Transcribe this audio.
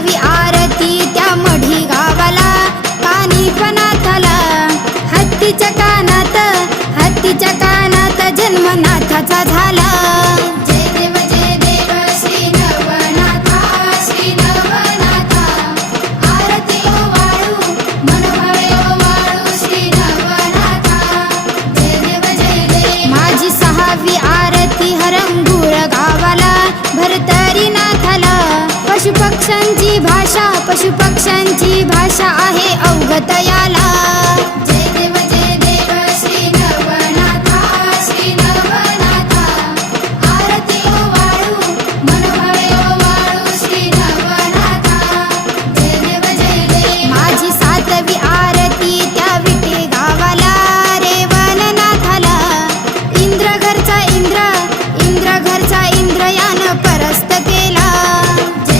सहावी आरती त्या मढी गावाला कानिफनाथाला हत्तीच्या कानात जन्मनाथाचा झाला जय देव श्री नवनाथा आरती ओ वाळू मन भावे ओ वाळू श्री नवनाथा जय देव माझी सहावी आरती हरंगुळ गावाला भरतरीनाथाला पशुपक्ष्यांची भाषा आहे अवगत याला